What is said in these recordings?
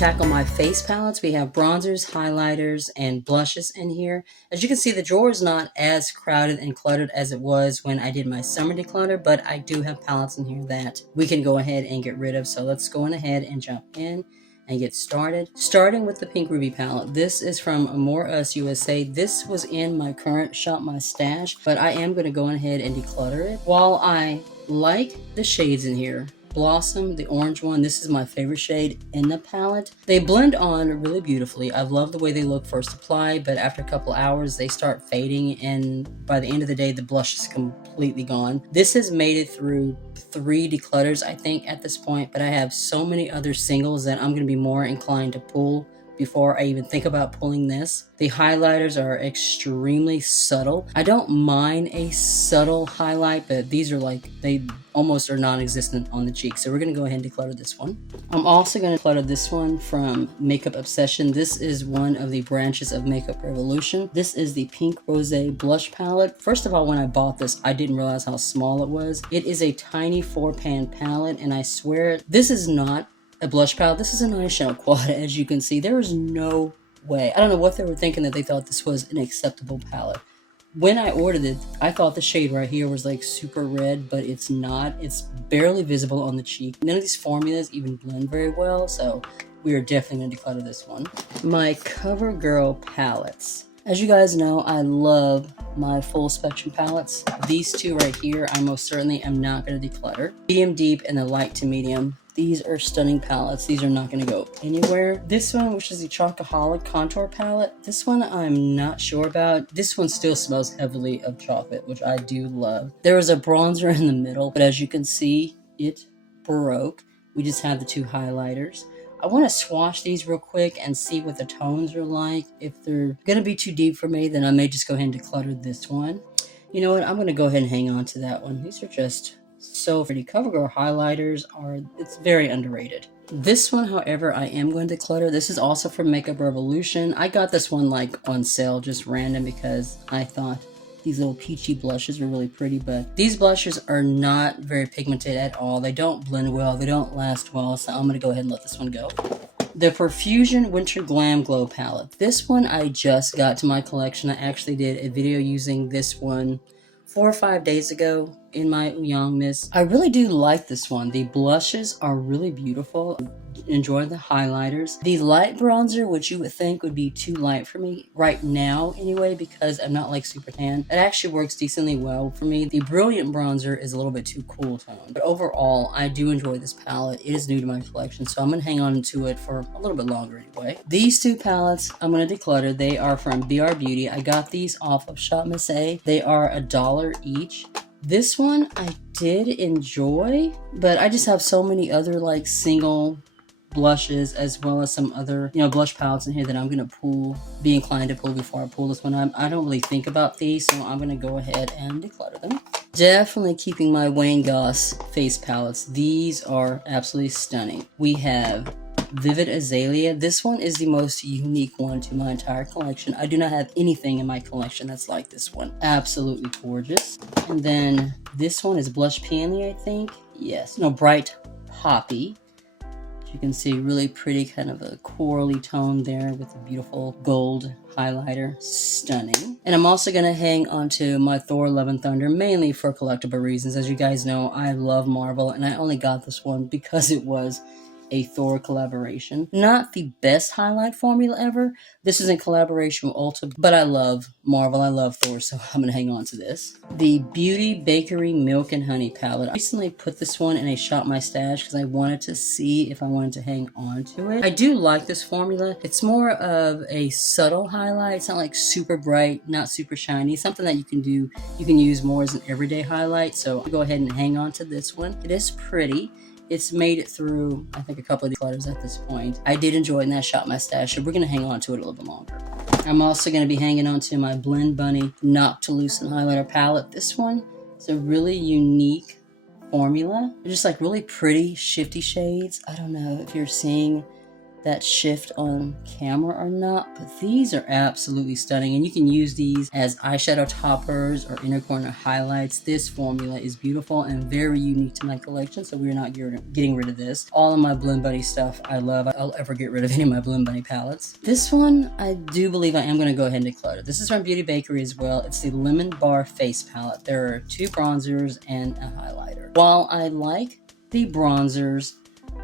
tackle my face palettes. We have bronzers, highlighters, and blushes in here. As you can see, the drawer is not as crowded and cluttered as it was when I did my summer declutter, but I do have palettes in here that we can go ahead and get rid of. So let's go on ahead and jump in and get started. Starting with the Pink Ruby palette. This is from More Us USA. This was in my current Shop My Stash, but I am going to go ahead and declutter it. While I like the shades in here, Blossom, the orange one, this is my favorite shade in the palette. They blend on really beautifully. I love the way they look first apply, but after a couple hours they start fading, and by the end of the day the blush is completely gone. This has made it through 3 declutters I think at this point, but I have so many other singles that I'm going to be more inclined to pull before I even think about pulling this. The highlighters are extremely subtle. I don't mind a subtle highlight, but these are like, they almost are non-existent on the cheeks. So we're gonna go ahead and declutter this one. I'm also gonna declutter this one from Makeup Obsession. This is one of the branches of Makeup Revolution. This is the Pink Rosé Blush Palette. First of all, when I bought this, I didn't realize how small it was. It is a tiny 4-pan palette, and I swear this is not a blush palette. This is an eyeshadow quad, as you can see. There is no way. I don't know what they were thinking that they thought this was an acceptable palette. When I ordered it, I thought the shade right here was like super red, but it's not. It's barely visible on the cheek. None of these formulas even blend very well, so we are definitely going to declutter this one. My CoverGirl palettes. As you guys know, I love my full spectrum palettes. These two right here, I most certainly am not going to declutter. Medium Deep and the Light to Medium. These are stunning palettes. These are not going to go anywhere. This one, which is the Chocoholic Contour Palette, this one I'm not sure about. This one still smells heavily of chocolate, which I do love. There is a bronzer in the middle, but as you can see, it broke. We just have the 2 highlighters. I want to swatch these real quick and see what the tones are like. If they're going to be too deep for me, then I may just go ahead and declutter this one. You know what? I'm going to go ahead and hang on to that one. These are just so pretty. CoverGirl highlighters it's very underrated. This one, however, I am going to declutter. This is also from Makeup Revolution. I got this one like on sale, just random, because I thought these little peachy blushes were really pretty, but these blushes are not very pigmented at all. They don't blend well, they don't last well, so I'm going to go ahead and let this one go. The Profusion Winter Glam Glow Palette. This one I just got to my collection. I actually did a video using this one 4 or 5 days ago in my Ulzzangmas. I really do like this one. The blushes are really beautiful. Enjoy the highlighters. The light bronzer, which you would think would be too light for me right now anyway, because I'm not like super tan, it actually works decently well for me. The brilliant bronzer is a little bit too cool tone, but overall I do enjoy this palette. It is new to my collection, so I'm gonna hang on to it for a little bit longer anyway. These 2 palettes I'm gonna declutter. They are from BR Beauty. I got these off of Shop My Stash. They are $1 each. This one I did enjoy, but I just have so many other like single blushes as well as some other, blush palettes in here that I'm going to be inclined to pull before I pull this one. I don't really think about these, so I'm going to go ahead and declutter them. Definitely keeping my Wayne Goss face palettes. These are absolutely stunning. We have Vivid Azalea. This one is the most unique one to my entire collection. I do not have anything in my collection that's like this one. Absolutely gorgeous. And then this one is Blush Peony, I think. Yes. No, Bright Poppy. You can see really pretty, kind of a corally tone there with a beautiful gold highlighter. Stunning. And I'm also going to hang onto my Thor Love and Thunder, mainly for collectible reasons. As you guys know, I love Marvel, and I only got this one because it was a Thor collaboration. Not the best highlight formula ever. This is in collaboration with Ulta, but I love Marvel, I love Thor, so I'm gonna hang on to this. The Beauty Bakery Milk and Honey palette. I recently put this one in a Shop My Stash because I wanted to see if I wanted to hang on to it. I do like this formula. It's more of a subtle highlight. It's not like super bright, not super shiny. Something that you can use more as an everyday highlight, so I'll go ahead and hang on to this one. It is pretty. It's made it through, I think, a couple of declutters at this point. I did enjoy it in that Shop My Stash, so we're going to hang on to it a little bit longer. I'm also going to be hanging on to my Blend Bunny Noctilucent Highlighter Palette. This one is a really unique formula. They're just like really pretty, shifty shades. I don't know if you're seeing that shift on camera or not, but these are absolutely stunning, and you can use these as eyeshadow toppers or inner corner highlights. This formula is beautiful and very unique to my collection, so we're not getting rid of this. All of my Blend Bunny stuff I love. I'll ever get rid of any of my Blend Bunny palettes. This one, I do believe I am going to go ahead and declutter. This is from Beauty Bakery as well. It's the Lemon Bar Face Palette. There are 2 bronzers and a highlighter. While I like the bronzers,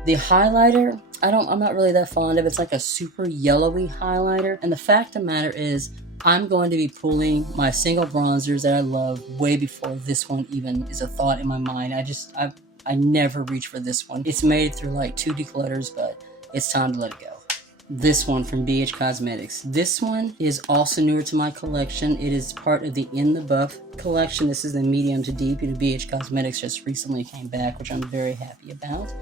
the highlighter, I'm not really that fond of. It's like a super yellowy highlighter. And the fact of the matter is, I'm going to be pulling my single bronzers that I love way before this one even is a thought in my mind. I never reach for this one. It's made through like 2 declutters, but it's time to let it go. This one from BH Cosmetics. This one is also newer to my collection. It is part of the In the Buff collection. This is the medium to deep. BH Cosmetics just recently came back, which I'm very happy about.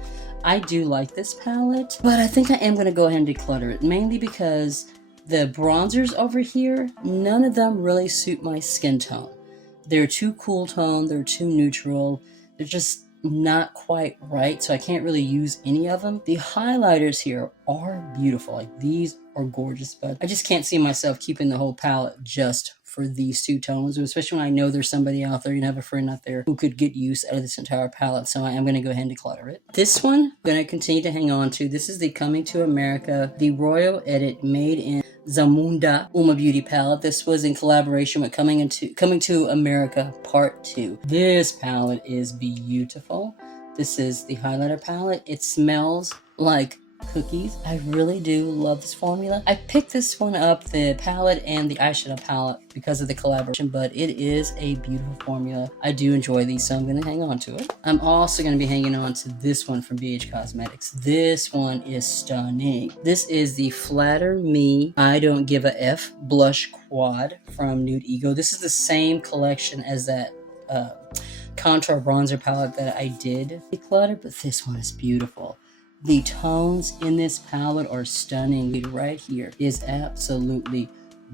I do like this palette, but I think I am going to go ahead and declutter it, mainly because the bronzers over here, none of them really suit my skin tone. They're too cool tone, they're too neutral, they're just not quite right, so I can't really use any of them. The highlighters here are beautiful. Like, these are gorgeous, but I just can't see myself keeping the whole palette just for these 2 tones, especially when I know there's somebody out there, have a friend out there who could get use out of this entire palette, so I am going to go ahead and declutter it. This one, I'm going to continue to hang on to. This is the Coming to America, the Royal Edit Made in Zamunda Beauty palette. This was in collaboration with Coming to America Part 2. This palette is beautiful. This is the highlighter palette. It smells like cookies. I really do love this formula. I picked this one up, the palette and the eyeshadow palette, because of the collaboration, but it is a beautiful formula. I do enjoy these, so I'm going to hang on to it. I'm also going to be hanging on to this one from BH Cosmetics. This one is stunning. This is the Flatter Me I Don't Give a F Blush Quad from Nude Ego. This is the same collection as that contour bronzer palette that I did declutter, but this one is beautiful. The tones in this palette are stunning. Right here is absolutely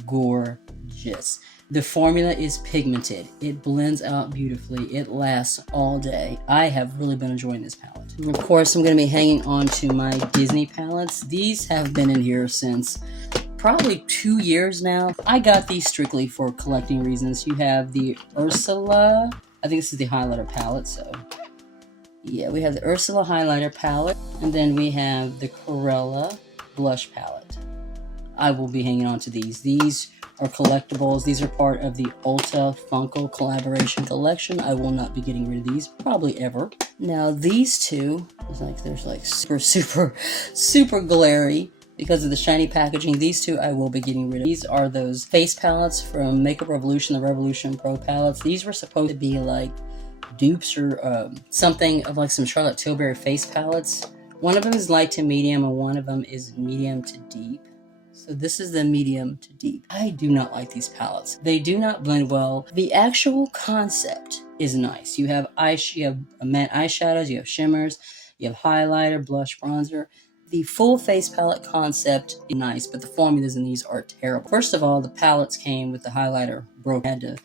gorgeous. The formula is pigmented. It blends out beautifully. It lasts all day. I have really been enjoying this palette. And of course, I'm going to be hanging on to my Disney palettes. These have been in here since probably 2 years now. I got these strictly for collecting reasons. You have the Ursula. I think this is the highlighter palette, so yeah, we have the Ursula highlighter palette, and then we have the Corella blush palette. I will be hanging on to these. These are collectibles. These are part of the Ulta Funko collaboration collection. I will not be getting rid of these, probably ever. Now these 2, there's like super glary because of the shiny packaging. These 2 I will be getting rid of. These are those face palettes from Makeup Revolution, the Revolution Pro palettes. These were supposed to be like dupes or something of like some Charlotte Tilbury face palettes. One of them is light to medium and one of them is medium to deep. So this is the medium to deep. I do not like these palettes. They do not blend well. The actual concept is nice. You have matte eyeshadows, you have shimmers, you have highlighter, blush, bronzer. The full face palette concept is nice, but the formulas in these are terrible. First of all, the palettes came with the highlighter broke. I had to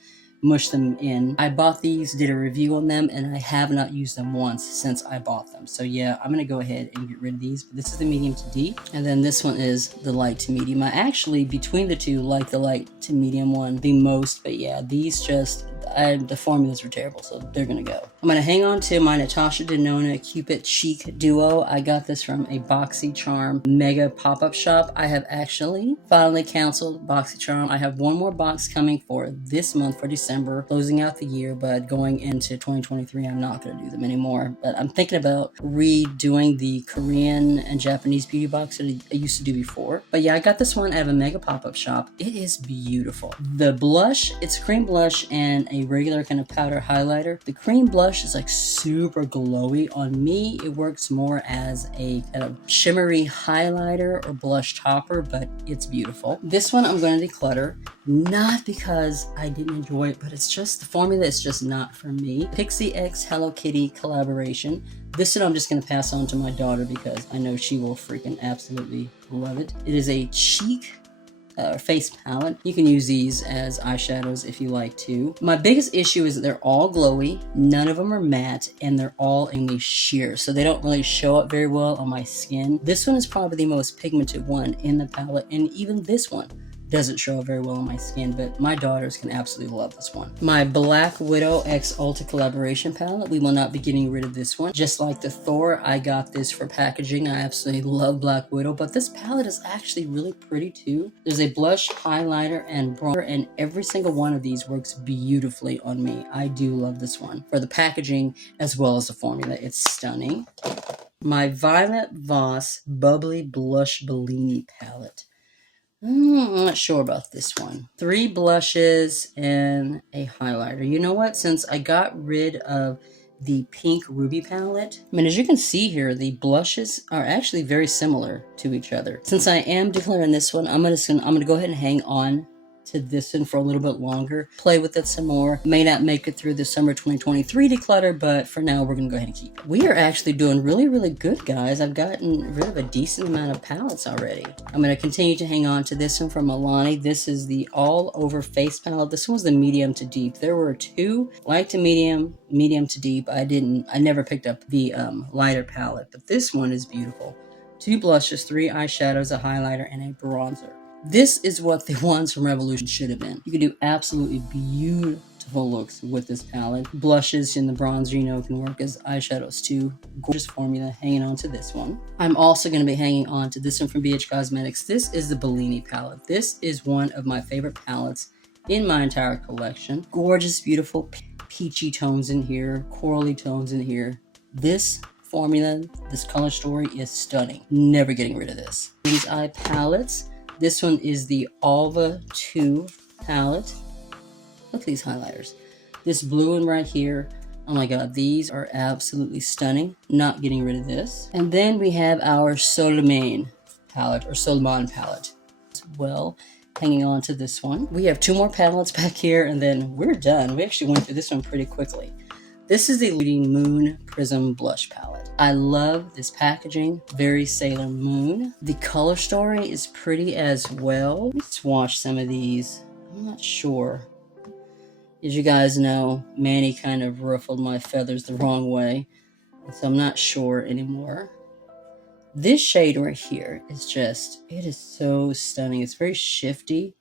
mush them in. I bought these, did a review on them, and I have not used them once since I bought them. So yeah, I'm going to go ahead and get rid of these. But this is the medium to deep, and then this one is the light to medium. I actually, between the 2, like the light to medium one the most, but yeah, these just, the formulas were terrible, so they're going to go. I'm going to hang on to my Natasha Denona Cupid Chic Duo. I got this from a BoxyCharm mega pop-up shop. I have actually finally canceled BoxyCharm. I have one more box coming for this month, for December, closing out the year, but going into 2023, I'm not going to do them anymore. But I'm thinking about redoing the Korean and Japanese beauty box that I used to do before. But yeah, I got this one out of a mega pop-up shop. It is beautiful. The blush, it's cream blush and a regular kind of powder highlighter. The cream blush is like super glowy. On me, it works more as a kind of shimmery highlighter or blush topper, but it's beautiful. This one I'm going to declutter, not because I didn't enjoy it, but it's just, the formula is just not for me. Pixie X Hello Kitty collaboration. This one I'm just going to pass on to my daughter because I know she will freaking absolutely love it. It is a cheek face palette. You can use these as eyeshadows if you like to. My biggest issue is that they're all glowy, none of them are matte, and they're all in sheer, so they don't really show up very well on my skin. This one is probably the most pigmented one in the palette, and even this one doesn't show up very well on my skin, but my daughters can absolutely love this one. My Black Widow X Ulta collaboration palette, we will not be getting rid of this one. Just like the Thor, I got this for packaging. I absolutely love Black Widow, but this palette is actually really pretty too. There's a blush, highlighter, and bronzer, and every single one of these works beautifully on me. I do love this one for the packaging as well as the formula. It's stunning. My Violet Voss Bubbly Blush Bellini palette. I'm not sure about this one. 3 blushes and a highlighter. You know what? Since I got rid of the pink ruby palette, I mean, as you can see here, the blushes are actually very similar to each other. Since I am decluttering this one, I'm gonna go ahead and hang on to this one for a little bit longer, play with it some more. May not make it through the summer 2023 declutter, but for now we're gonna go ahead and keep it. We are actually doing really good, guys. I've gotten rid of a decent amount of palettes already. I'm gonna continue to hang on to this one from Milani. This is the all over face palette. This one's the medium to deep. There were 2 light to medium, medium to deep. I never picked up the lighter palette, but this one is beautiful. 2 blushes, 3 eyeshadows, a highlighter, and a bronzer. This is what the ones from Revolution should have been. You can do absolutely beautiful looks with this palette. Blushes and the bronzer, you know, can work as eyeshadows too. Gorgeous formula. Hanging on to this one. I'm also going to be hanging on to this one from BH Cosmetics. This is the Bellini palette. This is one of my favorite palettes in my entire collection. Gorgeous, beautiful peachy tones in here, corally tones in here. This formula, this color story is stunning. Never getting rid of this. These eye palettes. This one is the Alva 2 palette. Look at these highlighters. This blue one right here. Oh my god, these are absolutely stunning. Not getting rid of this. And then we have our Solomon palette as well. Hanging on to this one. We have 2 more palettes back here and then we're done. We actually went through this one pretty quickly. This is the Leading Moon Prism Blush Palette. I love this packaging, very Sailor Moon. The color story is pretty as well. Let me swatch some of these. I'm not sure. As you guys know, Manny kind of ruffled my feathers the wrong way, so I'm not sure anymore. This shade right here is just, it is so stunning. It's very shifty.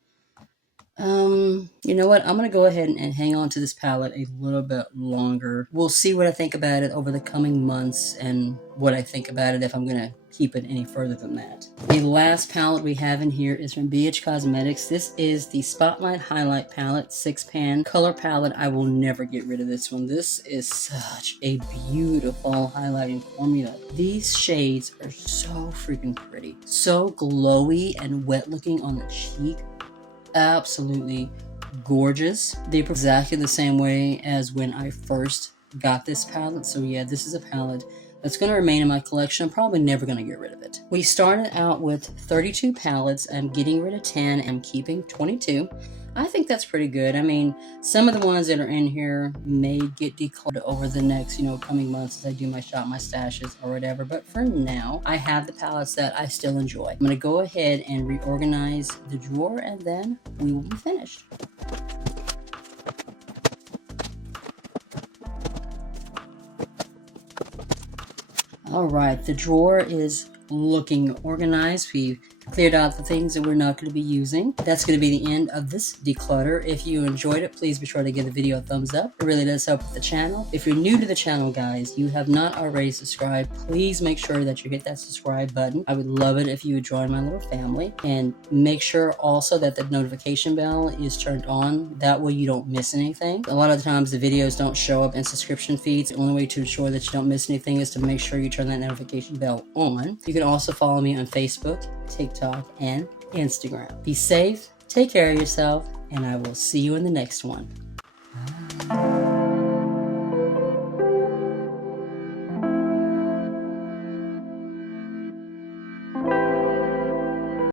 You know what? I'm going to go ahead and hang on to this palette a little bit longer. We'll see what I think about it over the coming months and what I think about it if I'm going to keep it any further than that. The last palette we have in here is from BH Cosmetics. This is the Spotlight Highlight Palette 6-pan color palette. I will never get rid of this one. This is such a beautiful highlighting formula. These shades are so freaking pretty. So glowy and wet looking on the cheek. Absolutely gorgeous. They're exactly the same way as when I first got this palette. So yeah, this is a palette that's going to remain in my collection. I'm probably never going to get rid of it. We started out with 32 palettes. I'm getting rid of 10. I'm keeping 22. I think that's pretty good. I mean, some of the ones that are in here may get decluttered over the next, coming months as I do my stashes or whatever. But for now, I have the palettes that I still enjoy. I'm going to go ahead and reorganize the drawer and then we will be finished. All right, the drawer is looking organized. We've cleared out the things that we're not going to be using. That's going to be the end of this declutter. If you enjoyed it, please be sure to give the video a thumbs up. It really does help with the channel. If you're new to the channel, guys, you have not already subscribed, please make sure that you hit that subscribe button. I would love it if you would join my little family, and make sure also that the notification bell is turned on. That way you don't miss anything. A lot of the times the videos don't show up in subscription feeds. The only way to ensure that you don't miss anything is to make sure you turn that notification bell on. You can also follow me on Facebook, TikTok, and Instagram. Be safe, take care of yourself, and I will see you in the next one.